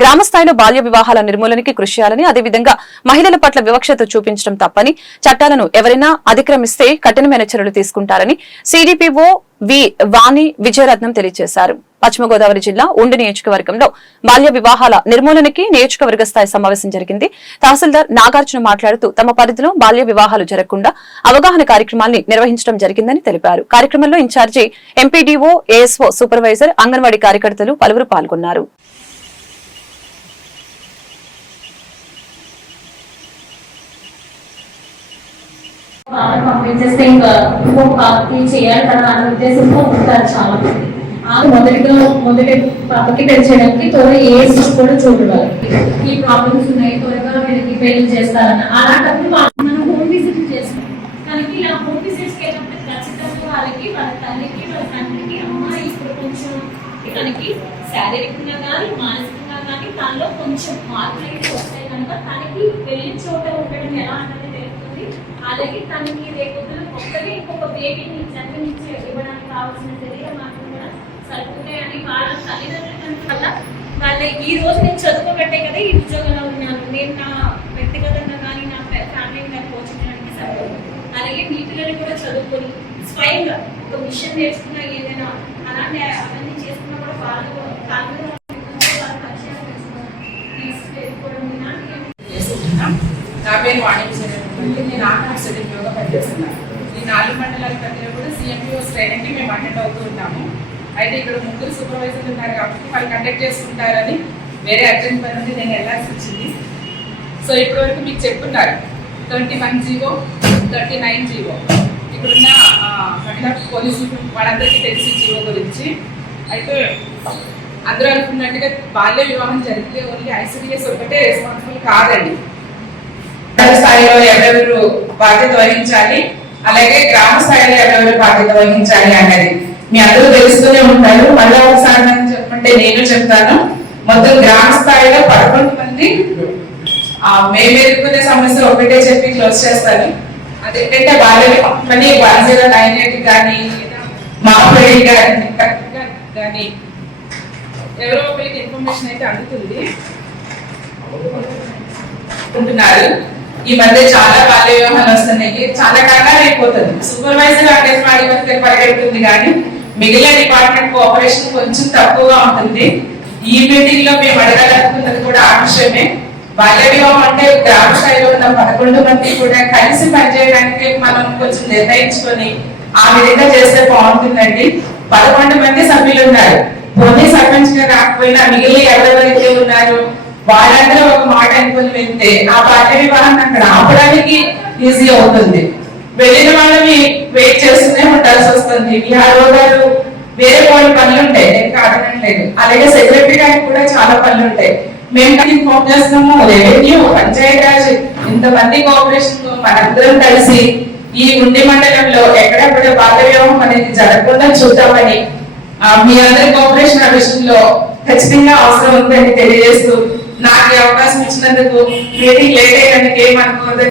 గ్రామ స్థాయిలో బాల్య వివాహాల నిర్మూలనకి కృషి చేయాలని, అదేవిధంగా మహిళల పట్ల వివక్షత చూపించడం తప్పని, చట్టాలను ఎవరైనా అతిక్రమిస్తే కఠినమైన చర్యలు తీసుకుంటారని సిడిపిఓ వి వాణి విజయరత్నం తెలియజేశారు. పశ్చిమ గోదావరి జిల్లా ఉండి నియోజకవర్గంలో బాల్య వివాహాల నిర్మూలనకి నియోజకవర్గ స్థాయి సమావేశం జరిగింది. తహసీల్దార్ నాగార్జున మాట్లాడుతూ తమ పరిధిలో బాల్య వివాహాలు జరగకుండా అవగాహన కార్యక్రమాన్ని నిర్వహించడం జరిగిందని తెలిపారు. కార్యక్రమంలో in charge MPDO, ASO, supervisor, anganwadi కార్యకర్తలు పలువురు పాల్గొన్నారు. పంపించేస్తే ఇంకా ఇంకొక పాపకి చేయాలి కదా అనే ఉద్దేశంతో ఉంటారు చాలా మంది. మొదటి పాపకి పెళ్లి చేయడానికి త్వరగా ఏజ్ కూడా చూడాలి. ఈ ప్రాబ్లమ్స్ ఉన్నాయి, త్వరగా వీళ్ళకి పెళ్లి చేస్తారన్న అలాంటప్పుడు మనం హోమ్ విజిట్ చేస్తాం. కానీ ఇలా హోమ్ విజిట్స్కి వెళ్ళినప్పుడు ఖచ్చితంగా వాళ్ళకి, వాళ్ళ తల్లికి, వాళ్ళ తండ్రికి అమ్మాయి ఇప్పుడు కొంచెం తనకి శారీరకంగా కానీ మానసికంగా కానీ తనలో కొంచెం మార్పులు అయితే వస్తాయి కనుక తనకి పెళ్లి చోట ఉండడం ఎలా అన్నది తెలుస్తుంది. అలాగే తనకి రేపొద్దున కొత్తగా ఇంకొక బేబీని జన్మనిచ్చి ఇవ్వడానికి కావాల్సిన శరీర మార్పులు కూడా సరిపోతాయని వాళ్ళ తల్లిదండ్రుల వల్ల వాళ్ళ ఈ రోజు నేను చదువుకోబట్టే కదా ఈ ఉద్యోగంలో ఉన్నాను, నేను నా వ్యక్తిగతంగా కానీ నా ఫ్యామిలీ కానీ పోషించడానికి సరిపోదు. అలాగే మీ పిల్లలు కూడా చదువుకొని స్వయంగా ఒక విషయం నేర్చుకున్నా ఏదైనా అలాంటి అవన్నీ చేసుకున్నా కూడా వాళ్ళు నా పేరు వాణి విజయరత్నం. నేను ఆర్ట్ సర్టిఫికేట్గా పనిచేస్తున్నాను. ఈ 4 మండలాల ప్రతిలో కూడా సిఎంపిఓస్ ట్రైనింగ్కి మేము అటెండ్ అవుతూ ఉంటాము. అయితే ఇక్కడ 3 సూపర్వైజర్లు ఉన్నారు కాబట్టి వాళ్ళు కండక్ట్ చేసుకుంటారని వేరే అర్జెంట్ పని నుండి నేను వెళ్ళాల్సి వచ్చింది. సో ఇప్పటి వరకు మీకు చెప్పున్నారు 21 39 ఇక్కడున్న మహిళా పోలీసులు వాళ్ళందరికీ తెలిసి జీవో గురించి. అయితే అందరూ అనుకున్నట్టుగా బాల్య వివాహం జరిగితే ఓన్లీ ఐసిడిఎస్ ఒకటే రెస్పాన్సిబుల్ కాదండి. స్థాయిలో ఎవరెవరు బాధ్యత వహించాలి, అలాగే గ్రామ స్థాయిలో ఎవరెవరు బాధ్యత వహించాలి అన్నది మీ అందరూ తెలుస్తూనే ఉంటారు. మళ్ళీ ఒకసారి చెప్పంటే నేను చెప్తాను. మొత్తం గ్రామ స్థాయిలో 11 మంది మేము ఎదుర్కొనే సమస్య ఒకటే చెప్పి క్లోజ్ చేస్తాను. అదేంటంటే బాల్య పని 1098 కానీ మాపడి కానీ ఎవరో ఒకరికి ఇన్ఫర్మేషన్ అయితే అందుతుంది ఉంటున్నారు. ఈ మధ్య చాలా బాల్య వివాహాలు వస్తున్నాయి. చాలా కంగారు అయిపోతుంది. సూపర్వైజర్ అంగన్వాడీ వర్కర్ పరిగెడుతుంది కానీ మిగిలిన డిపార్ట్మెంట్ కోఆపరేషన్ కొంచెం తక్కువగా ఉంటుంది. ఈ మీటింగ్ లో మేము అడగాలనుకున్నది కూడా ఆ విషయమే. బాల్య వివాహం అంటే గ్రామ స్థాయిలో ఉన్న 11 మంది కూడా కలిసి పనిచేయడానికి మనం కొంచెం నిర్ణయించుకొని ఆ విధంగా చేస్తే బాగుంటుందండి. 11 మంది సభ్యులు ఉన్నారు. పోనీ సర్పంచ్ గా రాకపోయినా మిగిలిన ఎవరెవరైతే ఉన్నారు వాళ్ళందరూ ఒక మాట అనుకుని వెళ్తే ఆ బాల్య వివాహాన్ని అక్కడ ఆపడానికి ఈజీ అవుతుంది. వెళ్ళిన వాళ్ళని వెయిట్ చేస్తూనే ఉండాల్సి వస్తుంది. విఆర్ఓ గారు వేరే కొన్ని పనులు ఉంటాయి, నేను కాదనట్లేదు. అలాగే సెక్రటరీ గారికి కూడా చాలా పనులు ఉంటాయి. మేము ఇన్ఫార్మ్ చేస్తున్నాము. రెవెన్యూ, పంచాయతీరాజ్ ఇంతమంది కోఆపరేషన్ మనందరం కలిసి ఈ ఉండి మండలంలో ఎక్కడెక్కడ బాల్య వివాహం అనేది జరగకుండా చూద్దామని మీ అందరి కోఆపరేషన్ ఆ విషయంలో ఖచ్చితంగా అవసరం ఉందని తెలియజేస్తూ నాకు అవకాశం ఇచ్చినందుకు మీటింగ్ లేట్ అయినందుకు ఏమనుకోవద్దు.